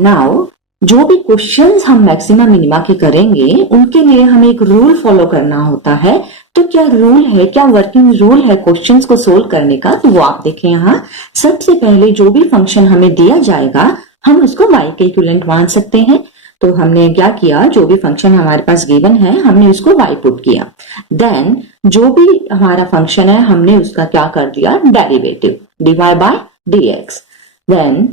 Now जो भी questions हम मैक्सिमा मिनिमा के करेंगे उनके लिए हमें एक रूल फॉलो करना होता है। तो क्या रूल है, क्या वर्किंग रूल है क्वेश्चंस को सोल्व करने का, तो वो आप देखें यहाँ। सबसे पहले जो भी फंक्शन हमें दिया जाएगा हम उसको y के इक्विवेलेंट मान सकते हैं। तो हमने क्या किया, जो भी फंक्शन हमारे पास गिवन है हमने उसको y पुट किया। देन जो भी हमारा फंक्शन है हमने उसका क्या कर दिया, derivative dy by dx। Then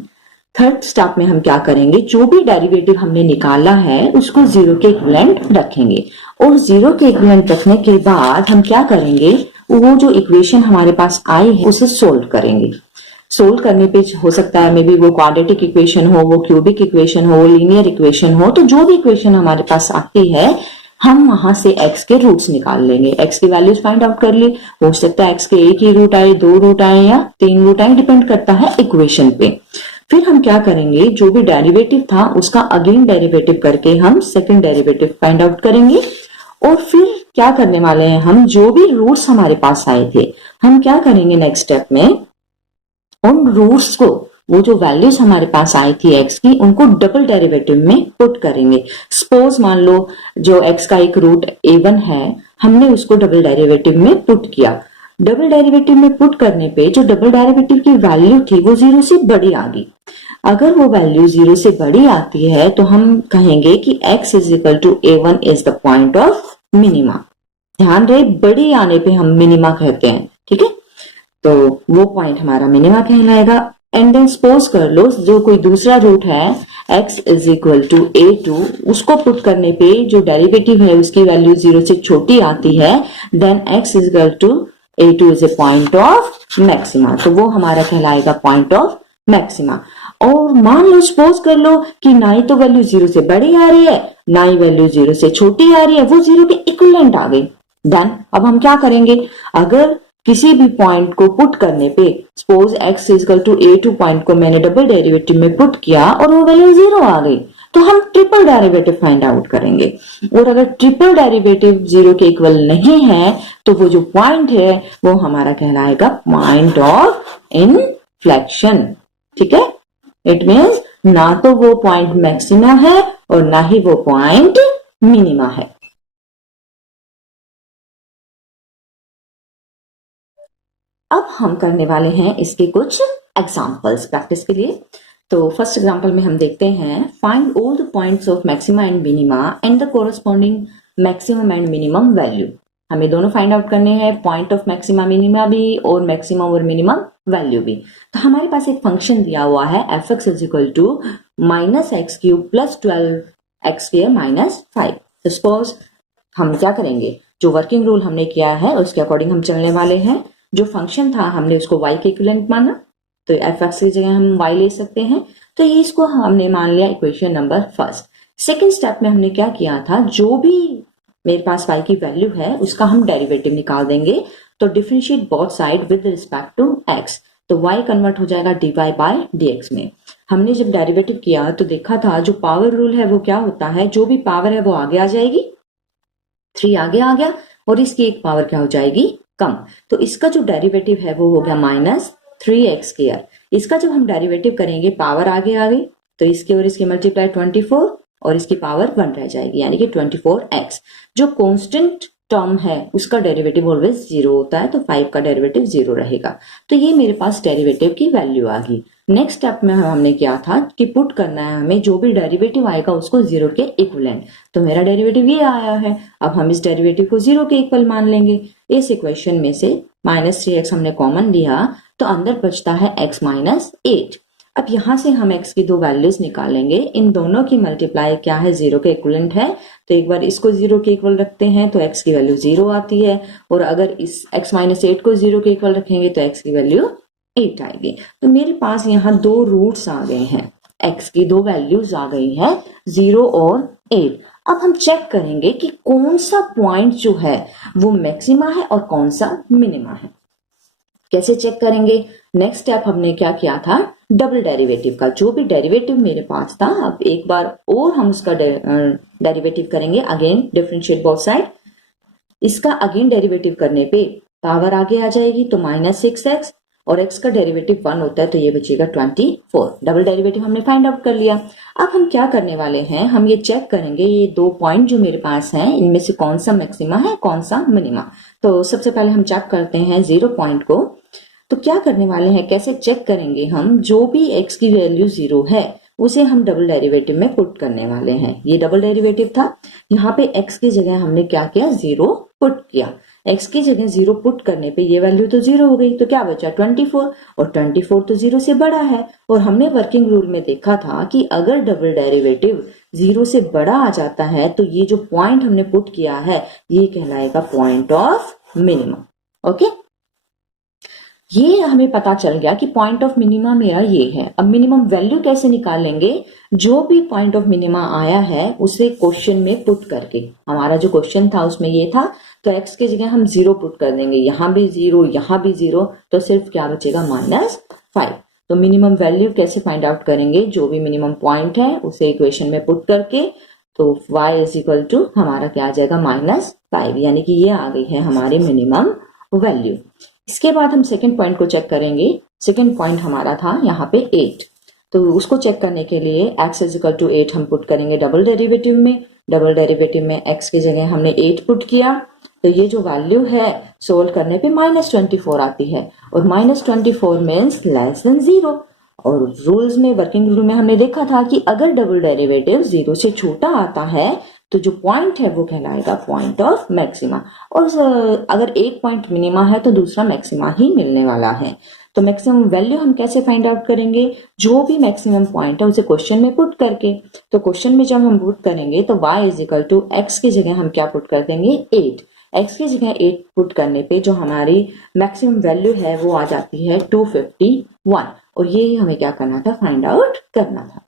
third step में हम क्या करेंगे, जो भी डेरिवेटिव हमने निकाला है उसको जीरो के इक्विवेलेंट रखेंगे। और जीरो के इक्विवेलेंट रखने के बाद हम क्या करेंगे, वो जो इक्वेशन हमारे पास आई है उसे सोल्व करेंगे। सोल्व करने पे हो सकता है मे बी वो क्वाड्रेटिक इक्वेशन हो, वो क्यूबिक इक्वेशन हो, लीनियर इक्वेशन हो, तो जो भी इक्वेशन हमारे पास आती है हम वहां से x के रूट्स निकाल लेंगे, x की वैल्यूज फाइंड आउट कर लिए। हो सकता है x के एक ही रूट आए, दो रूट आए या तीन रूट आए, डिपेंड करता है इक्वेशन पे। फिर हम क्या करेंगे, जो भी डेरिवेटिव था उसका अगेन डेरिवेटिव करके हम सेकंड डेरिवेटिव फाइंड आउट करेंगे। और फिर क्या करने वाले हैं, हम जो भी रूट्स हमारे पास आए थे हम क्या करेंगे नेक्स्ट स्टेप में, उन रूट्स को, वो जो वैल्यूज हमारे पास आई थी x की, उनको डबल डेरिवेटिव में पुट करेंगे। सपोज मान लो जो x का एक रूट a1 है हमने उसको डबल डेरिवेटिव में पुट किया। डबल डेरिवेटिव में पुट करने पे जो डबल डेरिवेटिव की वैल्यू थी वो जीरो से बड़ी आ गई। अगर वो वैल्यू जीरो से बड़ी आती है तो हम कहेंगे कि x is equal to a1 is the point of minima. ध्यान रहे बड़ी आने पे हम मिनिमा कहते हैं, ठीक है, तो वो पॉइंट हमारा मिनिमा कहलाएगा। एंड देन सपोज कर लो जो कोई दूसरा रूट है x is equal to a2, उसको पुट करने पे जो डेरिवेटिव है उसकी वैल्यू जीरो से छोटी आती है, then x is equal to a2 is a point of maxima, तो वो हमारा कहलाएगा पॉइंट ऑफ मैक्सिमा। और मान लो सपोज कर लो कि ना ही तो वैल्यू जीरो से बड़ी आ रही है ना ही वैल्यू जीरो से छोटी आ रही है, वो जीरो के इक्विवेलेंट आ गई। देन अब हम क्या करेंगे, अगर किसी भी पॉइंट को पुट करने पे, suppose x equal to a2 point को मैंने डबल डेरिवेटिव में पुट किया और वो वैल्यू जीरो आ गई, तो हम ट्रिपल डेरिवेटिव फाइंड आउट करेंगे। और अगर ट्रिपल डेरिवेटिव जीरो के इक्वल नहीं है तो वो जो पॉइंट है वो हमारा कहलाएगा पॉइंट ऑफ इनफ्लेक्शन, ठीक है। इट मीन्स ना तो वो पॉइंट मैक्सिमा है और ना ही वो पॉइंट मिनिमा है। अब हम करने वाले हैं इसके कुछ एग्जाम्पल्स प्रैक्टिस के लिए। तो फर्स्ट एग्जाम्पल में हम देखते हैं, find all the points of maxima and minima and the corresponding maximum and minimum value. हमें दोनों फाइंड आउट करने हैं, पॉइंट ऑफ मैक्सिमा मिनिमा भी और मैक्सिमम और मिनिमम वैल्यू भी। तो हमारे पास एक फंक्शन दिया हुआ है F X is equal to minus X cube plus 12x square minus 5। तो सपोज हम क्या करेंगे, जो वर्किंग रूल हमने किया है उसके अकॉर्डिंग हम चलने वाले हैं। जो फंक्शन था हमने उसको y के इक्विवेलेंट माना, तो एफ एक्स की जगह हम y ले सकते हैं, तो ये इसको हमने मान लिया equation number first. Second step में हमने क्या किया था, जो भी मेरे पास y की वैल्यू है उसका हम डेरिवेटिव निकाल देंगे। तो differentiate both side with respect to x, तो y कन्वर्ट हो जाएगा dy बाय dx में। हमने जब डेरिवेटिव किया तो देखा था जो पावर रूल है वो क्या होता है, जो भी पावर है वो आगे आ जाएगी, 3 आगे आ गया और इसकी एक पावर क्या हो जाएगी, कम। तो इसका जो डेरिवेटिव है वो हो गया माइनस 3x स्क्वायर। इसका जब हम डेरिवेटिव करेंगे पावर आगे आ गई तो इसकी और इसकी मल्टीप्लाई 24 और इसकी पावर 1 रह जाएगी, यानी कि 24x। जो कांस्टेंट टर्म है उसका डेरिवेटिव ऑलवेज 0 होता है, तो 5 का डेरिवेटिव 0 रहेगा। तो ये मेरे पास डेरिवेटिव की वैल्यू आ गई। नेक्स्ट स्टेप में हमने क्या था कि पुट करना है हमें जो भी डेरिवेटिव आएगा उसको 0 के इक्विवेलेंट। तो मेरा डेरिवेटिव ये आया है, अब हम इस डेरिवेटिव को 0 के इक्वल मान लेंगे। इस इक्वेशन में से माइनस 3x हमने कॉमन लिया तो अंदर बचता है x माइनस 8। अब यहां से हम x की दो वैल्यूज निकालेंगे, इन दोनों की मल्टीप्लाई क्या है, 0 के इक्विवेलेंट है। तो एक बार इसको 0 के इक्वल रखते हैं तो x की वैल्यू 0 आती है, और अगर इस x माइनस 8 को 0 के इक्वल रखेंगे तो x की वैल्यू 8 आएगी। तो मेरे पास यहाँ दो रूट्स आ गए हैं, x की दो वैल्यूज आ गई है 0 और 8। अब हम चेक करेंगे कि कौन सा पॉइंट जो है वो मैक्सिमा है और कौन सा मिनिमा है। कैसे चेक करेंगे, नेक्स्ट स्टेप हमने क्या किया था, डबल डेरिवेटिव का। जो भी डेरिवेटिव मेरे पास था अब एक बार और हम उसका डेरिवेटिव करेंगे, अगेन डिफरेंशिएट बोथ साइड। इसका अगेन डेरिवेटिव करने पे पावर आगे आ जाएगी तो माइनस 6x, और x का डेरिवेटिव 1 होता है तो ये बचेगा 24। डबल डेरिवेटिव हमने फाइंड आउट कर लिया। अब हम क्या करने वाले हैं, हम ये चेक करेंगे ये दो पॉइंट जो मेरे पास हैं इनमें से कौन सा मैक्सिमा है कौन सा मिनिमा। तो सबसे पहले हम चेक करते हैं 0 पॉइंट को। तो क्या करने वाले हैं, कैसे चेक करेंगे, हम जो भी x की वैल्यू 0 है उसे हम डबल डेरिवेटिव में पुट करने वाले हैं। ये डबल डेरिवेटिव था, यहाँ पे x की जगह हमने क्या किया 0 पुट किया। x की जगह 0 पुट करने पे ये वैल्यू तो 0 हो गई, तो क्या बचा 24, और 24 तो 0 से बड़ा है। और हमने वर्किंग रूल में देखा था कि अगर डबल डेरिवेटिव 0 से बड़ा आ जाता है तो ये जो पॉइंट हमने पुट किया है ये कहलाएगा पॉइंट ऑफ मिनिमम। ओके, ये हमें पता चल गया कि पॉइंट ऑफ मिनिमा मेरा ये है। अब मिनिमम वैल्यू कैसे निकालेंगे, जो भी पॉइंट ऑफ मिनिमा आया है उसे क्वेश्चन में पुट करके। हमारा जो क्वेश्चन था उसमें ये था, तो x की जगह हम 0 पुट कर देंगे, यहाँ भी 0 यहाँ भी 0, तो सिर्फ क्या बचेगा -5। तो मिनिमम वैल्यू कैसे फाइंड आउट करेंगे, जो भी मिनिमम पॉइंट है उसे इक्वेशन में पुट करके, तो y इज इक्वल टू हमारा क्या आ जाएगा -5, यानी कि ये आ गई है हमारी मिनिमम वैल्यू। इसके बाद हम सेकंड पॉइंट को चेक करेंगे। सेकंड पॉइंट हमारा था यहाँ पे 8, तो उसको चेक करने के लिए x इज इक्वल टू 8 हम पुट करेंगे डबल डेरिवेटिव में। डबल डेरिवेटिव में x की जगह हमने 8 पुट किया, तो ये जो वैल्यू है सोल्व करने पे -24 आती है, और -24 मीन्स लेस देन 0। और रूल्स में, वर्किंग रूल में हमने देखा था कि अगर डबल डेरिवेटिव 0 से छोटा आता है तो जो पॉइंट है वो कहलाएगा पॉइंट ऑफ मैक्सिमा, और अगर एक पॉइंट मिनिमा है तो दूसरा मैक्सिमा ही मिलने वाला है। तो मैक्सिमम वैल्यू हम कैसे फाइंड आउट करेंगे, जो भी मैक्सिमम पॉइंट है उसे क्वेश्चन में पुट करके। तो क्वेश्चन में जब हम पुट करेंगे तो y is equal to x की जगह हम क्या पुट कर देंगे 8। x की जगह 8 पुट करने पे जो हमारी मैक्सिमम वैल्यू है वो आ जाती है 251, और ये हमें क्या करना था, फाइंड आउट करना था।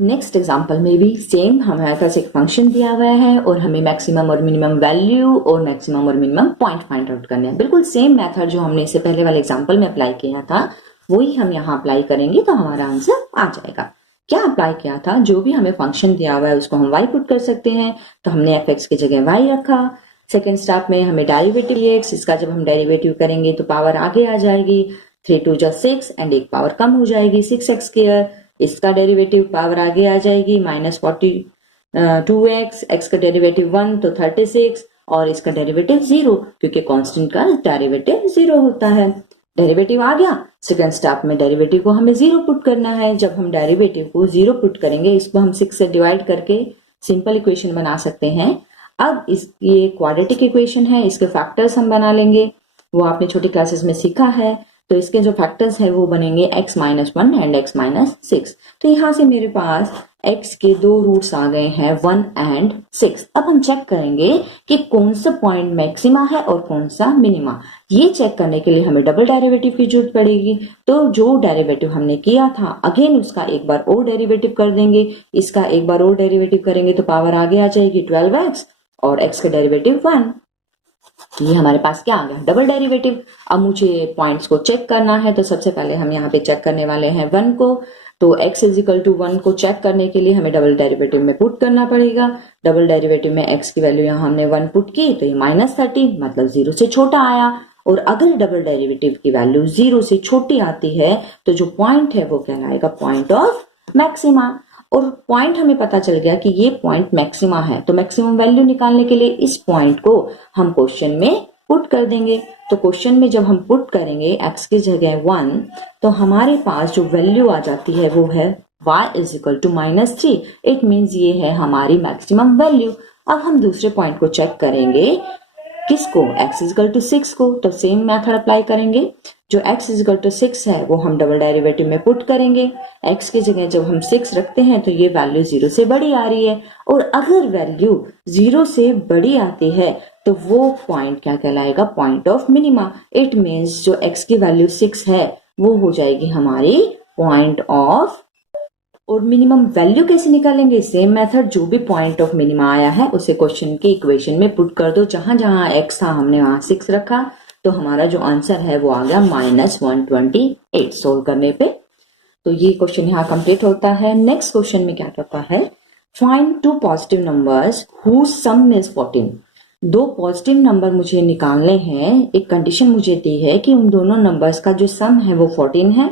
नेक्स्ट एग्जाम्पल में भी सेम हमारे पास एक फंक्शन दिया हुआ है और हमें मैक्सिमम और मिनिमम वैल्यू और मैक्सिमम और मिनिमम पॉइंट फाइंड आउट करने हैं। बिल्कुल सेम मेथड जो हमने इससे पहले वाले एग्जाम्पल में अप्लाई किया था वही हम यहाँ अप्लाई करेंगे, तो हमारा आंसर आ जाएगा। क्या अप्लाई किया था, जो भी हमें फंक्शन दिया हुआ है उसको हम y पुट कर सकते हैं, तो हमने fx की जगह y रखा। सेकेंड स्टेप में हमें डेरिवेटिव x, इसका जब हम डेरिवेटिव करेंगे तो पावर आगे आ जाएगी, 3 2 जा 6 एंड एक पावर कम हो जाएगी 6x²। इसका डेरिवेटिव पावर आगे आ जाएगी -42x, x का डेरिवेटिव 1 तो 36, और इसका डेरिवेटिव 0 क्योंकि कांस्टेंट का डेरिवेटिव 0 होता है। डेरिवेटिव आ गया, सेकंड स्टेप में डेरिवेटिव को हमें 0 पुट करना है। जब हम डेरिवेटिव को 0 पुट करेंगे, इसको हम 6 से डिवाइड करके सिंपल इक्वेशन बना सकते हैं। अब ये क्वाड्रेटिक इक्वेशन है, इसके फैक्टर्स हम बना लेंगे, वो आपने छोटी क्लासेस में सीखा है। तो इसके जो फैक्टर्स है वो बनेंगे x-1 एंड x-6। तो यहाँ से मेरे पास x के दो रूट्स आ गए हैं 1 एंड 6। अब हम चेक करेंगे कि कौन सा पॉइंट मैक्सिमा है और कौन सा मिनिमा। ये चेक करने के लिए हमें डबल डेरिवेटिव की जरूरत पड़ेगी। तो जो डेरिवेटिव हमने किया था अगेन उसका एक बार और डेरिवेटिव कर देंगे, इसका एक बार और डेरिवेटिव करेंगे तो पावर आगे आ जाएगी 12x, और x का डेरिवेटिव 1। ये हमारे पास क्या आ गया, डबल डेरिवेटिव। अब मुझे पॉइंट्स को चेक करना है, तो सबसे पहले हम यहाँ पे चेक करने वाले हैं 1 को। तो x इज इक्वल टू 1 को चेक करने के लिए हमें डबल डेरिवेटिव में पुट करना पड़ेगा। डबल डेरिवेटिव में x की वैल्यू यहाँ हमने 1 पुट की, तो ये -30 मतलब 0 से छोटा आया। और अगर डबल डेरिवेटिव की वैल्यू 0 से छोटी आती है तो जो पॉइंट है वो कहलाएगा पॉइंट ऑफ मैक्सिमा। और पॉइंट हमें पता चल गया कि ये पॉइंट मैक्सिमा है, तो मैक्सिमम वैल्यू निकालने के लिए इस पॉइंट को हम क्वेश्चन में पुट कर देंगे। तो क्वेश्चन में जब हम पुट करेंगे x की जगह 1, तो हमारे पास जो वैल्यू आ जाती है वो है y is equal to -3। It means ये है हमारी मैक्सिमम वैल्यू। अब हम दूसरे पॉइंट को चेक करेंगे, किसको, x इज इक्वल टू 6 को। तो सेम मेथड अप्लाई करेंगे, जो x इज इक्वल टू 6 है वो हम डबल डेरिवेटिव में पुट करेंगे। x की जगह जब हम 6 रखते हैं तो ये वैल्यू 0 से बड़ी आ रही है, और अगर वैल्यू 0 से बड़ी आती है तो वो पॉइंट क्या कहलाएगा, point of minima. It means जो x की वैल्यू 6 है वो हो जाएगी हमारी पॉइंट ऑफ। और मिनिमम वैल्यू कैसे निकालेंगे, सेम मेथड, जो भी पॉइंट ऑफ मिनिमा आया है उसे क्वेश्चन के इक्वेशन में पुट कर दो। जहां जहां x था हमने वहां 6 रखा, तो हमारा जो आंसर है वो आ गया -128 सोल्व करने पे। तो ये क्वेश्चन यहाँ कंप्लीट होता है। नेक्स्ट क्वेश्चन में क्या कहता है, find 2 positive numbers whose sum is 14। दो पॉजिटिव नंबर मुझे निकालने हैं, एक कंडीशन मुझे दी है कि उन दोनों नंबर्स का जो सम है वो 14 है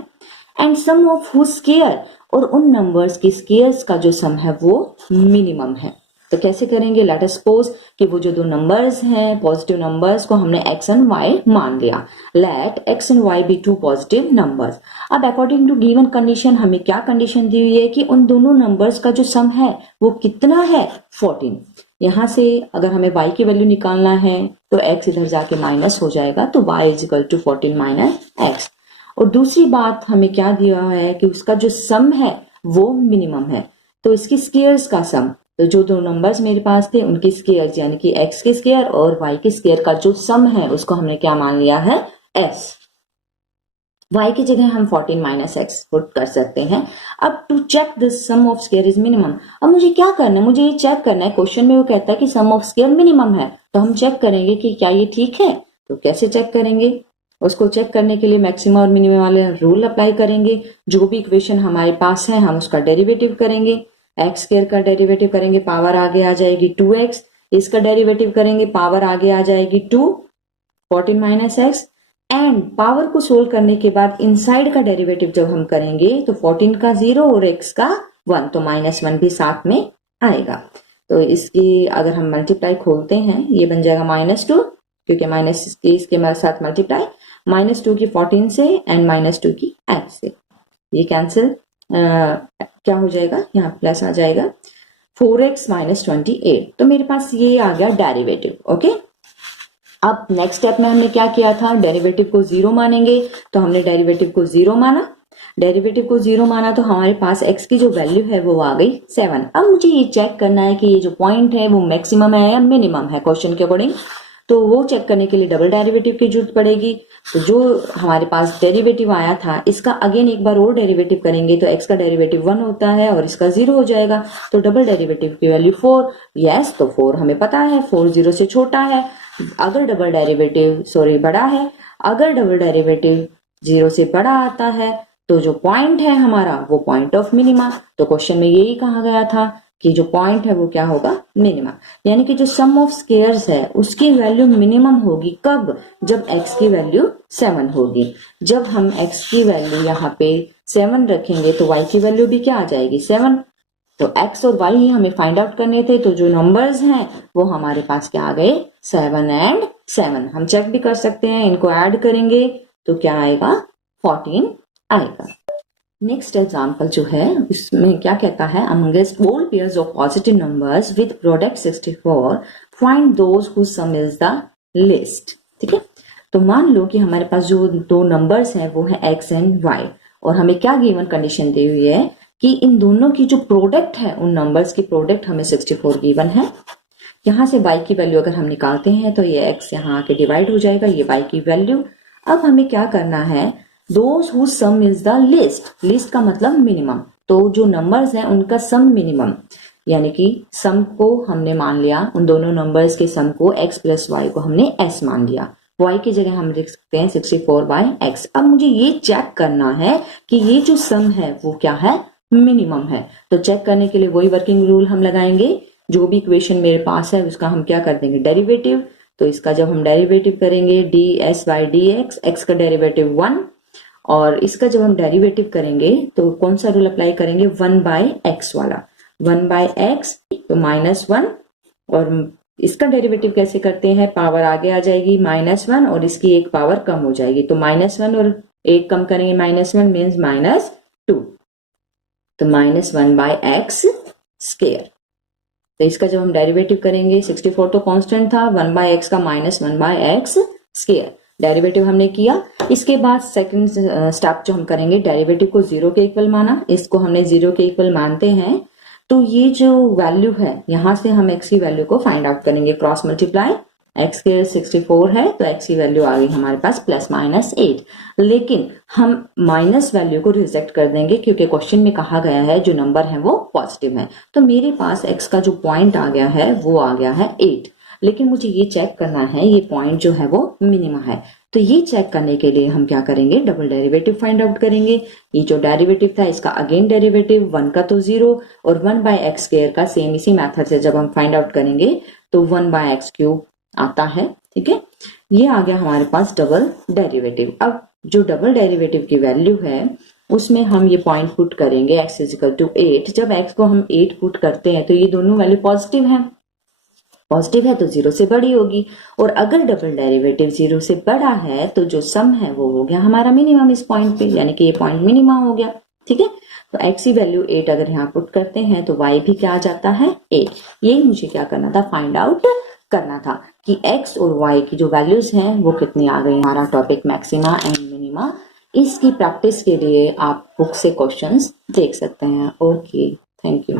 and sum of whose square, और उन नंबर्स की स्क्वायर्स का जो सम है वो मिनिमम है। तो कैसे करेंगे, लेट अस सपोज कि वो जो दो नंबर्स हैं पॉजिटिव नंबर्स को हमने x एंड y मान लिया। Let x and y be two positive numbers. अब अकॉर्डिंग टू गिवन कंडीशन हमें क्या कंडीशन दी हुई है कि उन दोनों नंबर्स का जो सम है वो कितना है, 14। यहां से अगर हमें y की वैल्यू निकालना है तो x इधर जाके माइनस हो जाएगा, तो y is equal to 14 minus x। और दूसरी बात हमें क्या दिया है कि उसका जो सम है वो मिनिमम है, तो इसकी स्क्वायर्स का सम, तो जो दो नंबर्स मेरे पास थे उनकी स्क्वायर यानी कि x के स्क्वायर और y के स्क्वायर का जो सम है उसको हमने क्या मान लिया है, s। y की जगह हम 14 माइनस एक्स पुट कर सकते हैं। अब to check this sum of square is minimum, अब मुझे क्या करना है, मुझे ये चेक करना है, क्वेश्चन में वो कहता है कि सम ऑफ स्क्वायर मिनिमम है, तो हम चेक करेंगे कि क्या ये ठीक है। तो कैसे चेक करेंगे, उसको चेक करने के लिए मैक्सिमम और मिनिमम वाले रूल अप्लाई करेंगे। जो भी इक्वेशन हमारे पास है हम उसका डेरिवेटिव करेंगे, एक्स स्क्वायर का डेरिवेटिव करेंगे, पावर आगे आ जाएगी 2x, इसका डेरिवेटिव करेंगे, पावर आगे आ जाएगी 2, 14 माइनस एक्स, एंड पावर को सोल्व करने के बाद इनसाइड का डेरिवेटिव जब हम करेंगे तो 14 का 0 और x का 1, तो -1 भी साथ में आएगा। तो इसकी अगर हम मल्टीप्लाई खोलते हैं ये बन जाएगा -2, क्योंकि माइनस इसके साथ मल्टीप्लाई, -2 की 14 से एंड -2 की x से, ये कैंसिल क्या हो जाएगा, यहाँ प्लस आ जाएगा 4x माइनस 28। तो मेरे पास ये आ गया डेरिवेटिव। ओके, अब नेक्स्ट स्टेप में हमने क्या किया था, डेरिवेटिव को 0 मानेंगे, तो हमने डेरिवेटिव को 0 माना, डेरिवेटिव को 0 माना तो हमारे पास x की जो वैल्यू है वो आ गई 7। अब मुझे ये चेक करना है कि ये जो पॉइंट है वो मैक्सिमम है या मिनिमम है क्वेश्चन के अकॉर्डिंग, तो वो चेक करने के लिए डबल डेरिवेटिव की जरूरत पड़ेगी। तो जो हमारे पास डेरिवेटिव आया था इसका अगेन एक बार और डेरिवेटिव करेंगे तो x का डेरिवेटिव 1 होता है और इसका 0 हो जाएगा, तो डबल डेरिवेटिव की वैल्यू 4। यस, तो 4 हमें पता है 4 0 से छोटा है, अगर डबल डेरिवेटिव बड़ा है, अगर डबल डेरिवेटिव 0 से बड़ा आता है तो जो पॉइंट है हमारा वो पॉइंट ऑफ मिनिमा। तो क्वेश्चन में यही कहा गया था कि जो पॉइंट है वो क्या होगा, मिनिमा, यानी कि जो सम ऑफ स्क्वायर्स है उसकी वैल्यू मिनिमम होगी कब, जब x की वैल्यू 7 होगी। जब हम x की वैल्यू यहाँ पे 7 रखेंगे तो y की वैल्यू भी क्या आ जाएगी, 7। तो x और y ही हमें फाइंड आउट करने थे, तो जो नंबर्स हैं वो हमारे पास क्या आ गए, 7 एंड 7। हम चेक भी कर सकते हैं, इनको ऐड करेंगे तो क्या आएगा, 14 आएगा। नेक्स्ट एग्जाम्पल जो है इसमें क्या कहता है, amongst all pairs of positive numbers with product 64 find those whose sum is the least. ठीक है, तो मान लो कि हमारे पास जो दो नंबर्स हैं वो है x एंड y, और हमें क्या गिवन कंडीशन दी हुई है कि इन दोनों की जो प्रोडक्ट है, उन नंबर्स की प्रोडक्ट हमें 64 गिवन है। यहाँ से y की वैल्यू अगर हम निकालते हैं तो ये x यहाँ आके डिवाइड हो जाएगा, ये y की वैल्यू। अब हमें क्या करना है, those whose sum is the least, least का मतलब मिनिमम, तो जो नंबर्स हैं उनका सम मिनिमम, यानी कि सम को हमने मान लिया, उन दोनों नंबर्स के सम को x प्लस y को हमने s मान लिया, y की जगह हम लिख सकते हैं 64 बाई x। अब मुझे ये चेक करना है कि ये जो सम है वो क्या है, मिनिमम है। तो चेक करने के लिए वही वर्किंग रूल हम लगाएंगे, जो भी इक्वेशन मेरे पास है उसका हम क्या कर देंगे, डेरिवेटिव। तो इसका जब हम डेरिवेटिव करेंगे ds बाई dx, x का डेरिवेटिव 1, और इसका जब हम डेरिवेटिव करेंगे तो कौन सा रूल अप्लाई करेंगे, 1 बाई एक्स वाला, 1 बाई एक्स तो -1, और इसका डेरिवेटिव कैसे करते हैं, पावर आगे आ जाएगी -1 और इसकी एक पावर कम हो जाएगी, तो -1 और एक कम करेंगे, -1 मीन्स -2, तो -1 बाई एक्स स्क्वायर। तो इसका जब हम डेरिवेटिव करेंगे, 64 तो कांस्टेंट था, 1 बाई एक्स का -1 बाई एक्स स्क्वायर, डेरिवेटिव हमने किया। इसके बाद सेकंड स्टेप जो हम करेंगे, डेरिवेटिव को 0 के इक्वल माना, इसको हमने 0 के इक्वल मानते हैं, तो ये जो वैल्यू है यहां से हम x की वैल्यू को फाइंड आउट करेंगे, क्रॉस मल्टीप्लाई, x के 64 है तो x की वैल्यू आ गई हमारे पास +-8, लेकिन हम माइनस वैल्यू को रिजेक्ट कर देंगे क्योंकि क्वेश्चन में कहा गया है जो नंबर है वो पॉजिटिव है। तो मेरे पास x का जो पॉइंट आ गया है वो आ गया है 8, लेकिन मुझे ये चेक करना है ये पॉइंट जो है वो मिनिमम है। तो ये चेक करने के लिए हम क्या करेंगे, डबल डेरिवेटिव फाइंड आउट करेंगे। ये जो डेरिवेटिव था इसका अगेन डेरिवेटिव, 1 का तो 0 और 1 बाय एक्स स्क्वायर का सेम इसी मेथड से जब हम फाइंड आउट करेंगे तो 1 बाय एक्स क्यूब आता है। ठीक है, ये आ गया हमारे पास डबल डेरिवेटिव। अब जो डबल डेरिवेटिव की वैल्यू है उसमें हम ये पॉइंट पुट करेंगे x इजिकल टू 8। जब x को हम 8 पुट करते हैं तो ये दोनों वैल्यू पॉजिटिव है, पॉजिटिव है तो 0 से बड़ी होगी, और अगर डबल डेरिवेटिव 0 से बड़ा है तो जो सम है वो हो गया हमारा मिनिमम इस पॉइंट पे, यानी कि ये पॉइंट मिनिमम हो गया। ठीक है, तो x की वैल्यू 8 अगर यहाँ पुट करते हैं तो y भी क्या आ जाता है 8। यही मुझे क्या करना था, फाइंड आउट करना था कि x और y की जो वैल्यूज हैं वो कितनी आ गई। हमारा टॉपिक मैक्सिमा एंड मिनिमा। इसकी प्रैक्टिस के लिए आप बुक से क्वेश्चंस देख सकते हैं। Okay, thank you.